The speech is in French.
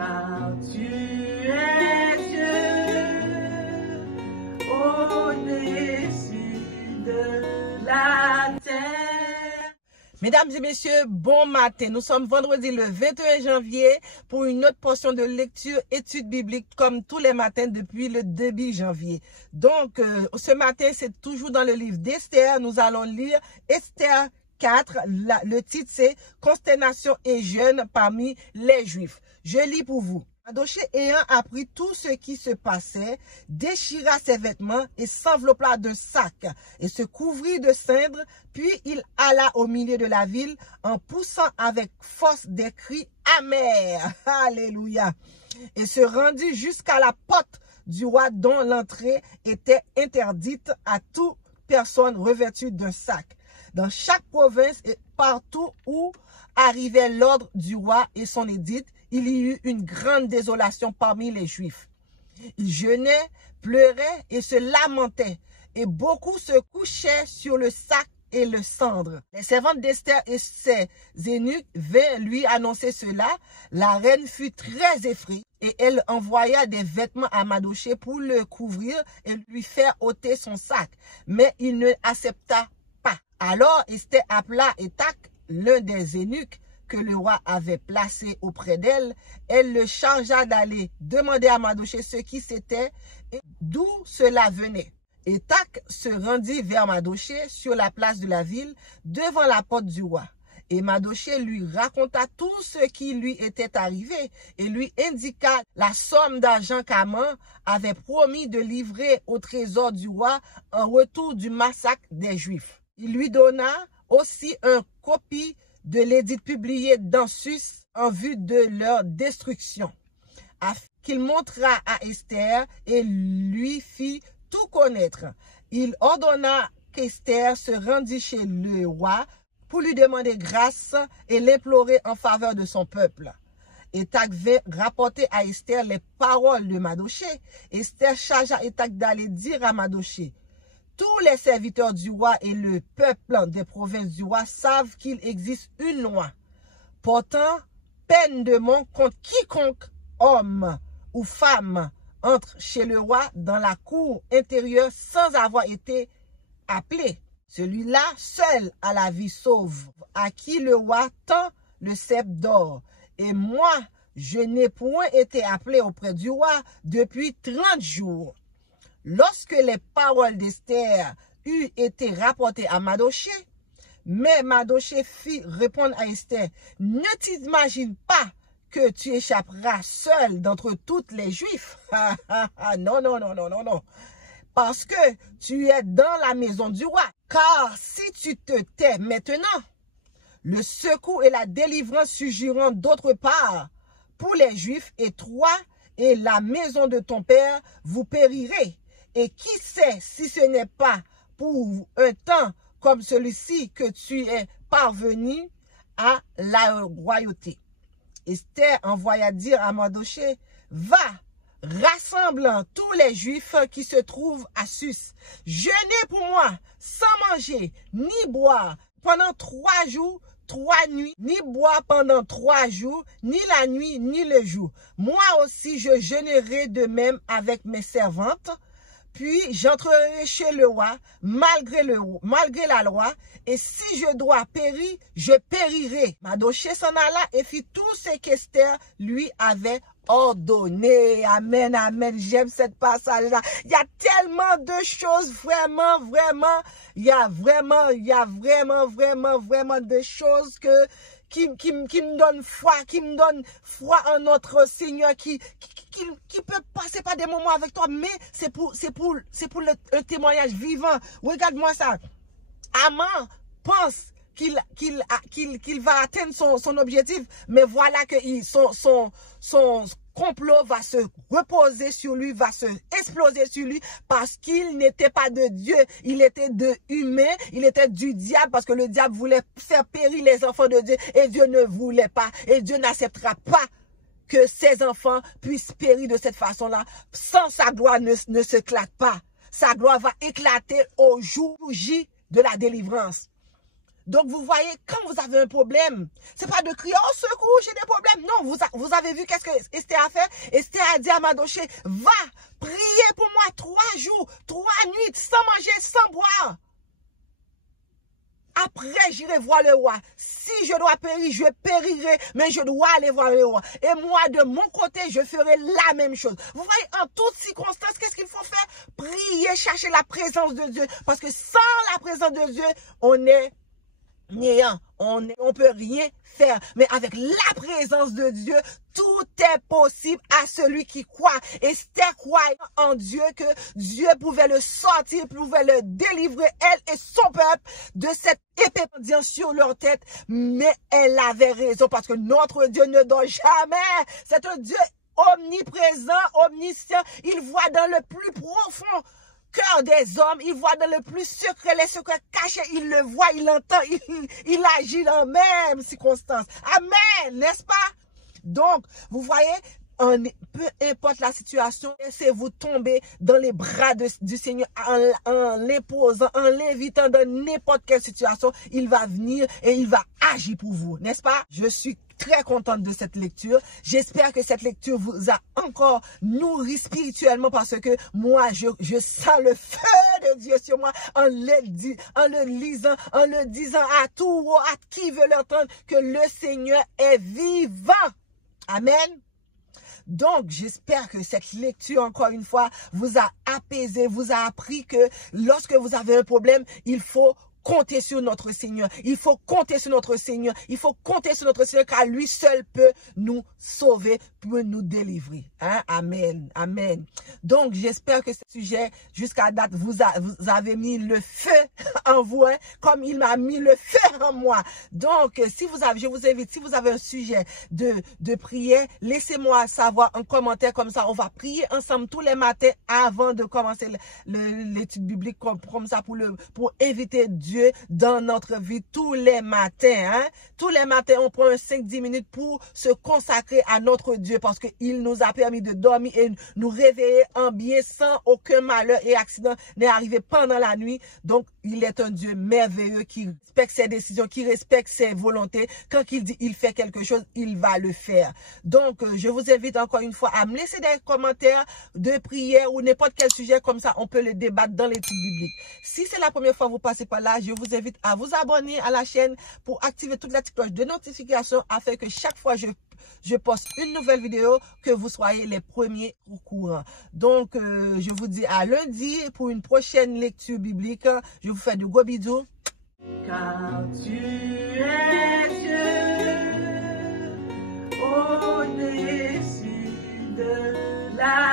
car tu es Dieu au-dessus de la terre. Mesdames et messieurs, bon matin. Nous sommes vendredi le 21 janvier pour une autre portion de lecture, étude biblique comme tous les matins depuis le début janvier. Donc, ce matin, c'est toujours dans le livre d'Esther. Nous allons lire Esther 4. Le titre, c'est « Consternation et jeûne parmi les Juifs ». Je lis pour vous. Mardochée ayant appris tout ce qui se passait, déchira ses vêtements et s'enveloppa d'un sac et se couvrit de cendres, puis il alla au milieu de la ville en poussant avec force des cris amers. Alléluia. Et se rendit jusqu'à la porte du roi dont l'entrée était interdite à toute personne revêtue d'un sac. Dans chaque province et partout où arrivait l'ordre du roi et son édit, il y eut une grande désolation parmi les Juifs. Ils jeûnaient, pleuraient et se lamentaient, et beaucoup se couchaient sur le sac et le cendre. Les servantes d'Esther et ses eunuques vinrent lui annoncer cela. La reine fut très effrayée, et elle envoya des vêtements à Mardochée pour le couvrir et lui faire ôter son sac. Mais il ne accepta pas. Alors Esther appela Étac, l'un des eunuques que le roi avait placé auprès d'elle. Elle le chargea d'aller demander à Mardochée ce qui c'était et d'où cela venait. Étac se rendit vers Mardochée sur la place de la ville, devant la porte du roi. Et Mardochée lui raconta tout ce qui lui était arrivé et lui indiqua la somme d'argent qu'Aman avait promis de livrer au trésor du roi en retour du massacre des Juifs. Il lui donna aussi une copie de l'édit publié dans Sus en vue de leur destruction, afin qu'il montra à Esther et lui fit tout connaître. Il ordonna qu'Esther se rendît chez le roi pour lui demander grâce et l'implorer en faveur de son peuple. Étac vint rapporter à Esther les paroles de Mardochée. Esther chargea Étac d'aller dire à Mardochée: tous les serviteurs du roi et le peuple des provinces du roi savent qu'il existe une loi portant peine de mort contre quiconque homme ou femme entre chez le roi dans la cour intérieure sans avoir été appelé. Celui-là seul a la vie sauve, à qui le roi tend le sceptre d'or. Et moi, je n'ai point été appelé auprès du roi depuis 30 jours. Lorsque les paroles d'Esther eurent été rapportées à Mardochée, mais Mardochée fit répondre à Esther: ne t'imagine pas que tu échapperas seul d'entre toutes les Juifs. Non, non, non, non, non, non. Parce que tu es dans la maison du roi. Car si tu te tais maintenant, le secours et la délivrance surgiront d'autre part pour les Juifs, et toi et la maison de ton père, vous périrez. Et qui sait si ce n'est pas pour un temps comme celui-ci que tu es parvenu à la royauté. Esther envoya dire à Mardochée: va, rassemble tous les Juifs qui se trouvent à Sus. Jeûnez pour moi, sans manger, ni boire, pendant 3 jours, 3 nuits, ni boire pendant 3 jours, ni la nuit, ni le jour. Moi aussi, je jeûnerai de même avec mes servantes. Puis j'entrerai chez le roi, malgré la loi, et si je dois périr, je périrai. Mardochée s'en alla et fit tout ce qu'Esther lui avait ordonné. Amen, amen. J'aime cette passage-là. Il y a tellement de choses, vraiment, il y a vraiment de choses qui me donne foi en notre Seigneur, qui peut passer par des moments avec toi, mais c'est pour un témoignage vivant. Regarde-moi ça. Aman pense qu'il va atteindre son objectif, mais voilà que son complot va se reposer sur lui, va se exploser sur lui, parce qu'il n'était pas de Dieu, il était de humain, il était du diable, parce que le diable voulait faire périr les enfants de Dieu, et Dieu ne voulait pas, et Dieu n'acceptera pas que ses enfants puissent périr de cette façon-là. Sans sa gloire ne s'éclate pas. Sa gloire va éclater au jour J de la délivrance. Donc, vous voyez, quand vous avez un problème, c'est pas de crier, oh, secours, j'ai des problèmes. Non, vous avez vu qu'est-ce que Esther a fait? Esther a dit à Mardochée, va, priez pour moi 3 jours, 3 nuits, sans manger, sans boire. Après, j'irai voir le roi. Si je dois périr, je périrai, mais je dois aller voir le roi. Et moi, de mon côté, je ferai la même chose. Vous voyez, en toutes circonstances, qu'est-ce qu'il faut faire? Prier, chercher la présence de Dieu. Parce que sans la présence de Dieu, on est néant. On peut rien faire. Mais avec la présence de Dieu, tout est possible à celui qui croit. Et Esther croyait en Dieu que Dieu pouvait le sortir, pouvait le délivrer, elle et son peuple, de cette épée pendant sur leur tête. Mais elle avait raison parce que notre Dieu ne dort jamais. C'est un Dieu omniprésent, omniscient. Il voit dans le plus profond cœur des hommes, il voit dans le plus secret, les secrets cachés, il le voit, il l'entend, il agit dans les mêmes circonstances. Amen, n'est-ce pas? Donc, vous voyez, peu importe la situation, laissez-vous tomber dans les bras du Seigneur en l'imposant, en l'invitant dans n'importe quelle situation. Il va venir et il va agir pour vous, n'est-ce pas? Je suis très contente de cette lecture. J'espère que cette lecture vous a encore nourri spirituellement parce que moi, je sens le feu de Dieu sur moi en le lisant, en le disant à tout, à qui veut l'entendre, que le Seigneur est vivant. Amen. Donc, j'espère que cette lecture, encore une fois, vous a apaisé, vous a appris que lorsque vous avez un problème, il faut compter sur notre Seigneur. Il faut compter sur notre Seigneur. Il faut compter sur notre Seigneur car lui seul peut nous sauver, peut nous délivrer. Hein? Amen. Amen. Donc, j'espère que ce sujet, jusqu'à date, vous avez mis le feu en vous, hein, comme il m'a mis le feu en moi. Donc, je vous invite, si vous avez un sujet de prière, laissez-moi savoir en commentaire comme ça. On va prier ensemble tous les matins avant de commencer l'étude biblique comme ça pour inviter Dieu dans notre vie tous les matins. Hein? Tous les matins, on prend 5-10 minutes pour se consacrer à notre Dieu parce qu'il nous a permis de dormir et nous réveiller en bien sans aucun malheur et accident n'est arrivé pendant la nuit. Donc, il est un Dieu merveilleux qui respecte ses décisions, qui respecte ses volontés. Quand il dit il fait quelque chose, il va le faire. Donc, je vous invite encore une fois à me laisser des commentaires de prière ou n'importe quel sujet comme ça. On peut le débattre dans l'étude biblique. Si c'est la première fois que vous passez par là, je vous invite à vous abonner à la chaîne pour activer toute la petite cloche de notification afin que chaque fois je poste une nouvelle vidéo, que vous soyez les premiers au courant. Donc, je vous dis à lundi pour une prochaine lecture biblique. Je vous fais de gros bisous. Car tu es Dieu au-dessus de la